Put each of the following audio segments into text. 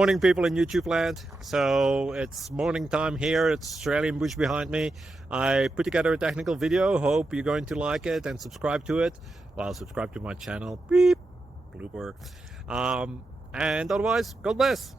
Morning, people in YouTube land. So it's morning time here. It's Australian bush behind me. I put together a technical video. Hope you're going to like it and subscribe to it. Well, subscribe to my channel. Beep. Blooper. And otherwise, God bless.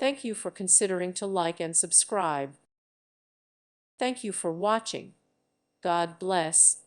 Thank you for considering to like and subscribe. Thank you for watching. God bless.